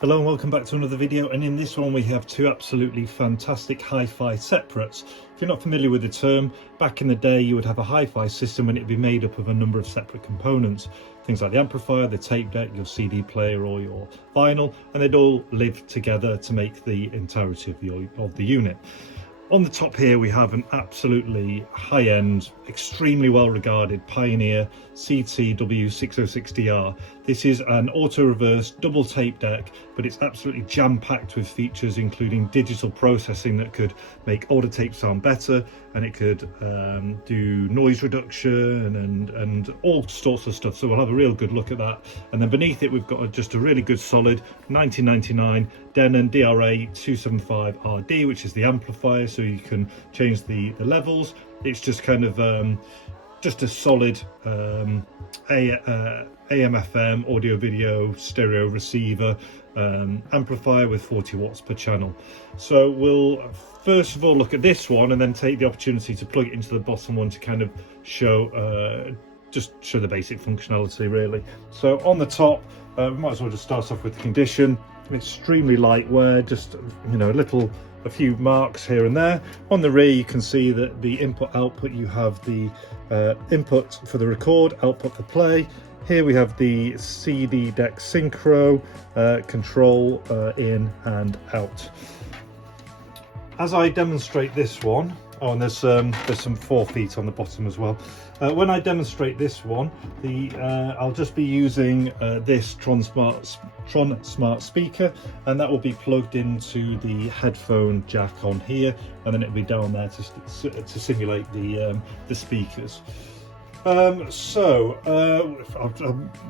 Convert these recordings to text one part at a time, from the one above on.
Hello and welcome back to another video, and in this one we have two absolutely fantastic hi-fi separates. If you're not familiar with the term, back in the day you would have a hi-fi system and it would be made up of a number of separate components. Things like the amplifier, the tape deck, your CD player or your vinyl, and they'd all live together to make the entirety of the unit. On the top here we have an absolutely high-end, extremely well-regarded Pioneer CT-W606DR. This is an auto-reverse double tape deck, but it's absolutely jam-packed with features including digital processing that could make older tapes sound better, and it could do noise reduction and all sorts of stuff. So we'll have a real good look at that. And then beneath it we've got just a really good solid 1999 Denon DRA-275RD, which is the amplifier, so you can change the levels. It's just kind of just a solid AM/FM audio video stereo receiver amplifier with 40 watts per channel. So we'll first of all look at this one and then take the opportunity to plug it into the bottom one to kind of show just show the basic functionality really. So on the top we might as well just start off with the condition. Extremely light wear, just a few marks here and there. On the rear you can see that the input output, you have the input for the record, output for play. Here we have the CD deck synchro control in and out. As I demonstrate this one, and there's some 4 feet on the bottom as well. When I demonstrate this one, I'll just be using this Tron Smart speaker, and that will be plugged into the headphone jack on here, and then it'll be down there to simulate the speakers. I'll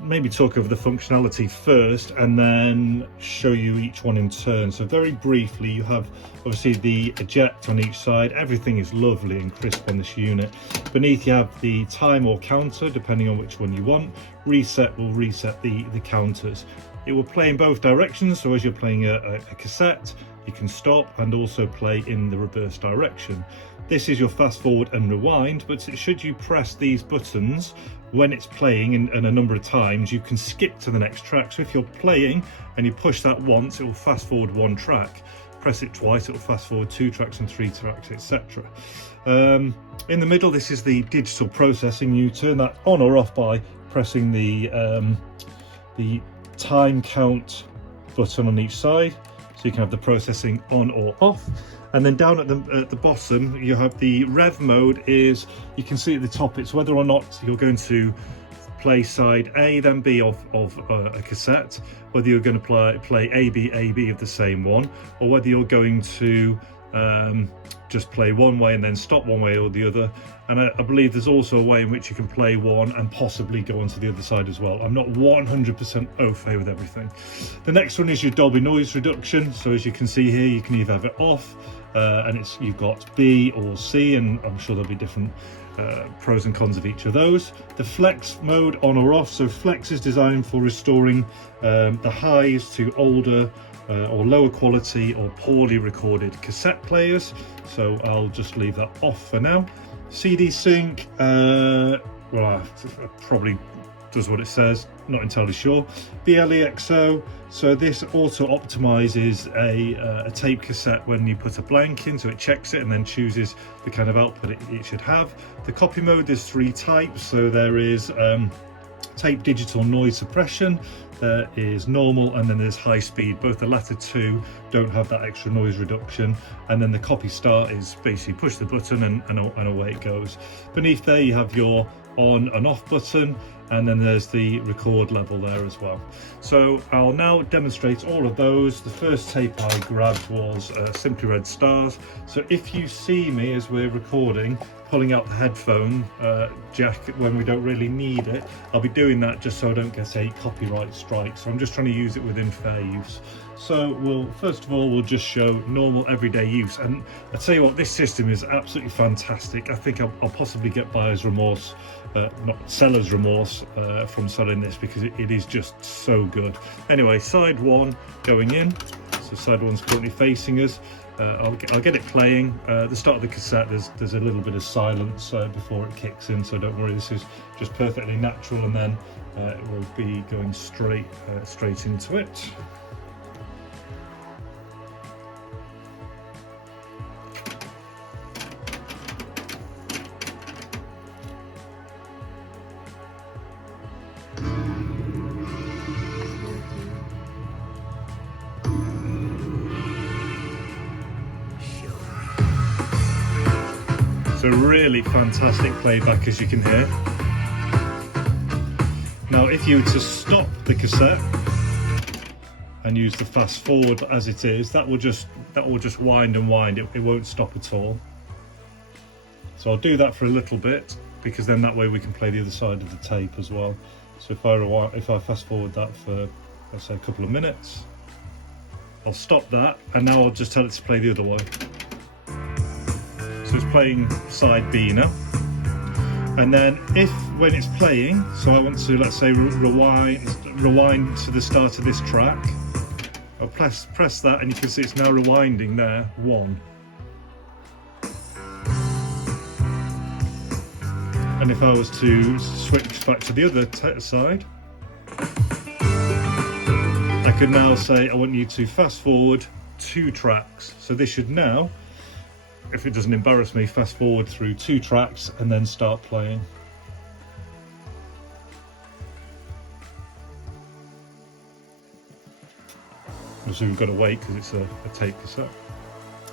maybe talk over the functionality first and then show you each one in turn. So very briefly, you have obviously the eject on each side. Everything is lovely and crisp on this unit. Beneath you have the time or counter, depending on which one you want. Reset will reset the counters. It will play in both directions, so as you're playing a cassette, you can stop and also play in the reverse direction. This is your fast forward and rewind, but should you press these buttons when it's playing and a number of times, you can skip to the next track. So if you're playing and you push that once, it will fast forward 1 track. Press it twice, it will fast forward 2 tracks and 3 tracks, etc. In the middle, this is the digital processing. You turn that on or off by pressing the time count button on each side, so you can have the processing on or off. And then down at the bottom you have the rev mode. Is you can see at the top it's whether or not you're going to play side A then B of a cassette, whether you're going to play A B of the same one, or whether you're going to just play one way and then stop one way or the other. And I believe there's also a way in which you can play one and possibly go on to the other side as well. I'm not 100% au fait with everything. The next one is your Dolby noise reduction. So as you can see here, you can either have it off and you've got B or C, and I'm sure there'll be different pros and cons of each of those. The flex mode on or off. So flex is designed for restoring the highs to older or lower quality or poorly recorded cassette players. So I'll just leave that off for now. CD sync, probably does what it says, not entirely sure. BLEXO, so this auto optimizes a tape cassette when you put a blank in, so it checks it and then chooses the kind of output it should have. The copy mode, there's 3 types. So there is tape digital noise suppression, there is normal, and then there's high speed. Both the latter 2 don't have that extra noise reduction. And then the copy start is basically push the button and away it goes. Beneath there you have your on and off button, and then there's the record level there as well. So I'll now demonstrate all of those. The first tape I grabbed was Simply Red Stars. So if you see me as we're recording pulling out the headphone jack when we don't really need it, I'll be doing that just so I don't get a copyright strike. So I'm just trying to use it within fair use. So first of all we'll just show normal everyday use, and I tell you what, this system is absolutely fantastic. I think I'll possibly get buyer's remorse, not seller's remorse, from selling this, because it is just so good. Anyway, side 1 going in. So side 1's currently facing us. I'll get it playing. The start of the cassette, there's a little bit of silence before it kicks in, so don't worry, this is just perfectly natural, and then it will be going straight into it. So really fantastic playback, as you can hear. Now if you were to stop the cassette and use the fast forward as it is, that will just wind and wind, it won't stop at all. So I'll do that for a little bit, because then that way we can play the other side of the tape as well. So if I fast forward that for, let's say, a couple of minutes, I'll stop that, and now I'll just tell it to play the other way. So it's playing side B now. And then when it's playing, so I want to, let's say, rewind to the start of this track, I'll press that, and you can see it's now rewinding there, 1. And if I was to switch back to the other side, I could now say I want you to fast forward 2 tracks. So this should now, if it doesn't embarrass me, fast forward through 2 tracks and then start playing. So we've got to wait because it's a tape cassette.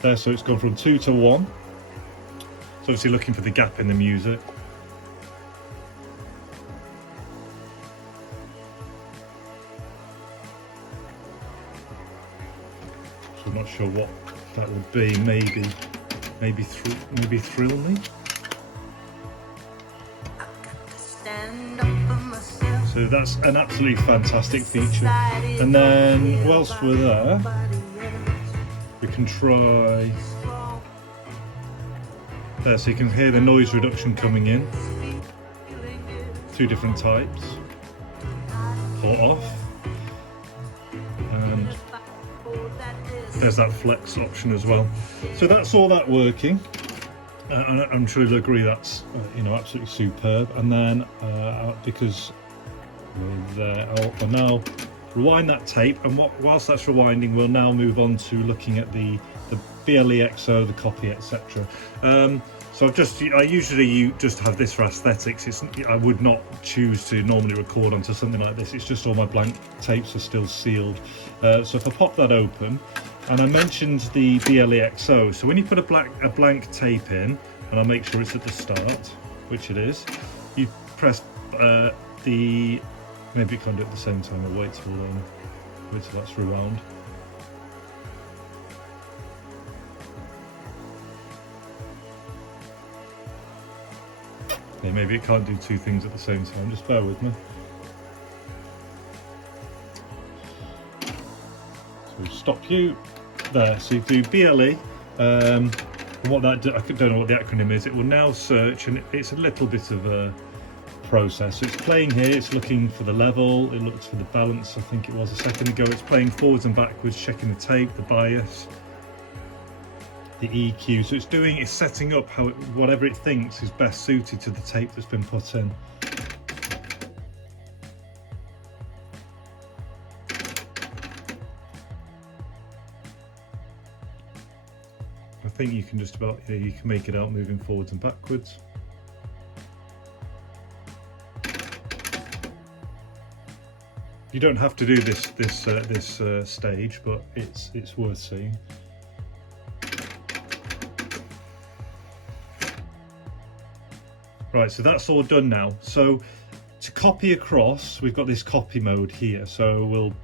There, so it's gone from 2 to 1. So obviously looking for the gap in the music. So I'm not sure what that would be. Maybe Thrill Me. So that's an absolutely fantastic feature. And then whilst we're there, we can try there, so you can hear the noise reduction coming in. 2 different types. Pull it off. And there's that flex option as well. So that's all that working. I'm sure you'll agree that's absolutely superb. And then because I'll now rewind that tape, and whilst that's rewinding, we'll now move on to looking at the BLEXO, the copy, etc. So I usually just have this for aesthetics. I would not choose to normally record onto something like this. It's just all my blank tapes are still sealed. So if I pop that open, and I mentioned the BLEXO. So when you put a blank tape in, and I'll make sure it's at the start, which it is, you press maybe you can't do it at the same time. I'll wait till that's rewound. Yeah, maybe it can't do 2 things at the same time. Just bear with me. So stop you there. So you do BLE. What that I don't know what the acronym is. It will now search, and it's a little bit of a process. So it's playing here, it's looking for the level, it looks for the balance, I think it was a second ago. It's playing forwards and backwards, checking the tape, the bias, the EQ. So it's setting up whatever it thinks is best suited to the tape that's been put in. I think you can just about, you can make it out moving forwards and backwards. You don't have to do this stage, but it's worth seeing. Right, so that's all done now. So to copy across, we've got this copy mode here. So we'll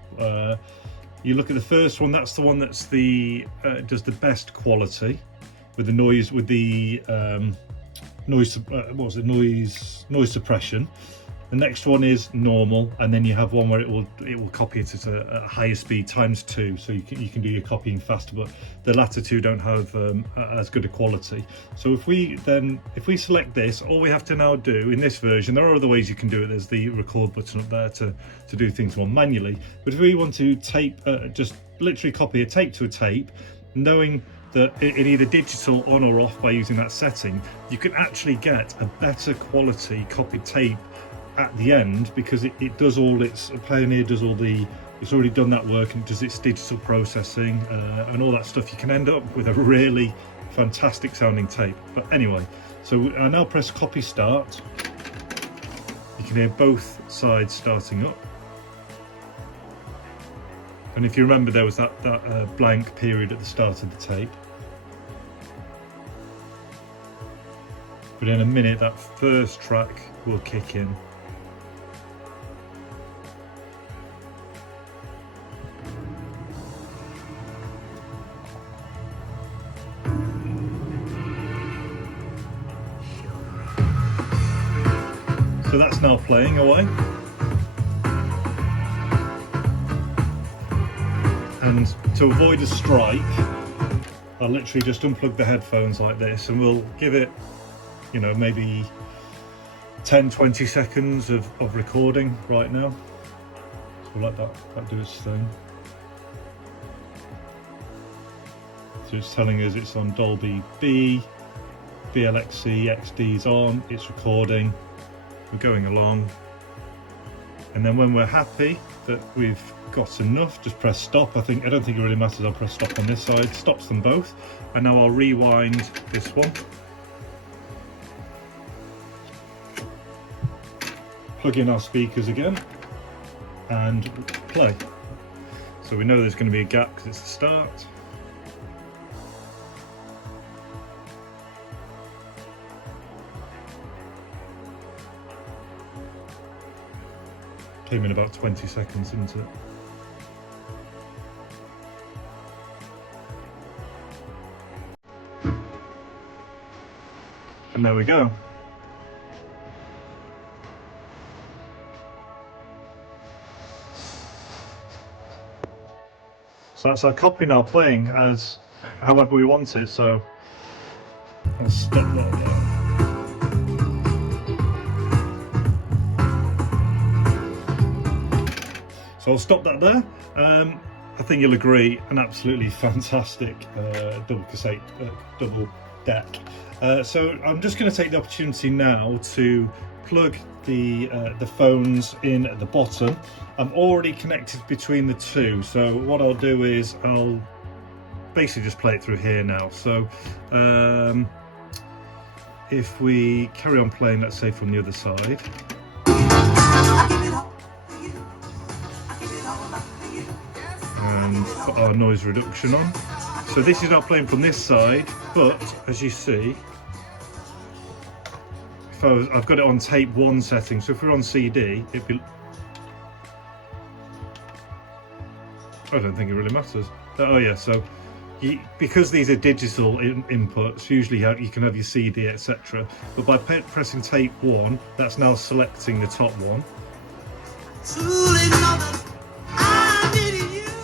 you look at the first one. That's the one that's does the best quality with the noise, with the noise suppression. The next one is normal, and then you have one where it will copy it at a higher speed ×2, so you can do your copying faster, but the latter 2 don't have as good a quality. So if we select this, all we have to now do in this version, there are other ways you can do it. There's the record button up there to do things more manually, but if we want to tape, just literally copy a tape to a tape, knowing that in either digital on or off by using that setting, you can actually get a better quality copied tape at the end, because it does all its Pioneer does all the, it's already done that work and does its digital processing and all that stuff. You can end up with a really fantastic sounding tape. But anyway, so I now press copy start. You can hear both sides starting up, and if you remember, there was that blank period at the start of the tape. but in a minute that first track will kick in. So that's now playing away. And to avoid a strike, I'll literally just unplug the headphones like this, and we'll give it, you know, maybe 10-20 seconds of recording right now. So we'll let that do its thing. So it's telling us it's on Dolby B, BLXC XD's on, it's recording, we're going along. And then when we're happy that we've got enough, just press stop. I don't think it really matters. I'll press stop on this side, stops them both. And now I'll rewind this one. Plug in our speakers again and play. So we know there's going to be a gap because it's the start. Came in about 20 seconds into it. And there we go. So that's our copy now playing as however we want it. So I'll stop that there. So I'll stop that there. I think you'll agree, an absolutely fantastic double cassette, double deck. So I'm just going to take the opportunity now to plug the phones in at the bottom. I'm already connected between the two, so what I'll do is I'll basically just play it through here now. So if we carry on playing, let's say from the other side. And put our noise reduction on. So this is now playing from this side, but as you see, if I've got it on tape 1 setting, so if we're on CD, it'd be... I don't think it really matters. Oh yeah, so because these are digital inputs, usually you can have your CD, etc. But by pressing tape 1, that's now selecting the top one.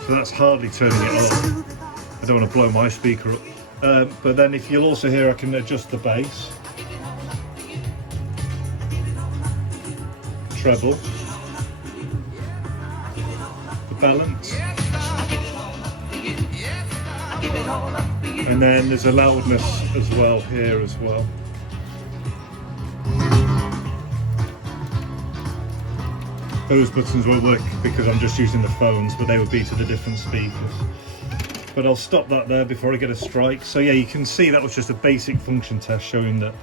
So that's hardly turning it up. I don't want to blow my speaker up. But then if you'll also hear, I can adjust the bass, treble, the balance, and then there's a loudness as well here as well. Those buttons won't work because I'm just using the phones, but they would be to the different speakers. But I'll stop that there before I get a strike. So yeah, you can see that was just a basic function test showing that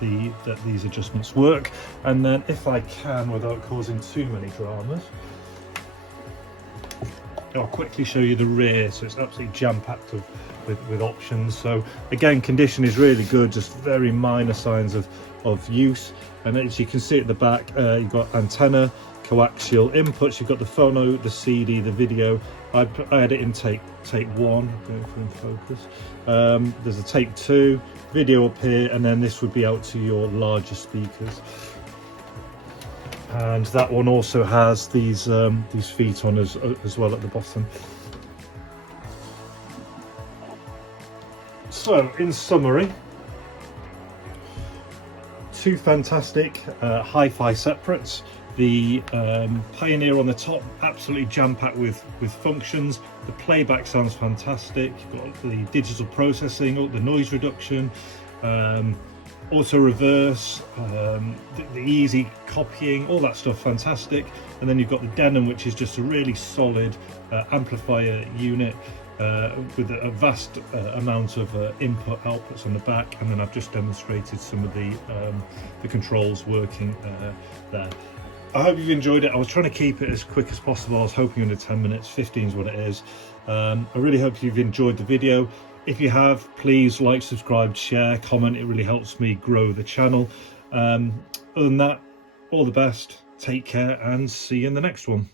these adjustments work. And then if I can, without causing too many dramas, I'll quickly show you the rear. So it's absolutely jam-packed with options. So again, condition is really good, just very minor signs of use. And as you can see at the back, you've got antenna, coaxial inputs, you've got the phono, the CD, the video. I had it in tape 1, going for in focus. There's a tape 2, video up here, and then this would be out to your larger speakers. And that one also has these feet on as well at the bottom. So in summary, 2 fantastic hi-fi separates. The Pioneer on the top, absolutely jam-packed with functions. The playback sounds fantastic. You've got the digital processing, the noise reduction, auto reverse, the easy copying, all that stuff fantastic. And then you've got the Denon, which is just a really solid amplifier unit with a vast amount of input outputs on the back. And then I've just demonstrated some of the controls working there. I hope you've enjoyed it. I was trying to keep it as quick as possible. I was hoping under 10 minutes, 15 is what it is. I really hope you've enjoyed the video. If you have, please like, subscribe, share, comment. It really helps me grow the channel. Other than that, all the best, take care, and see you in the next one.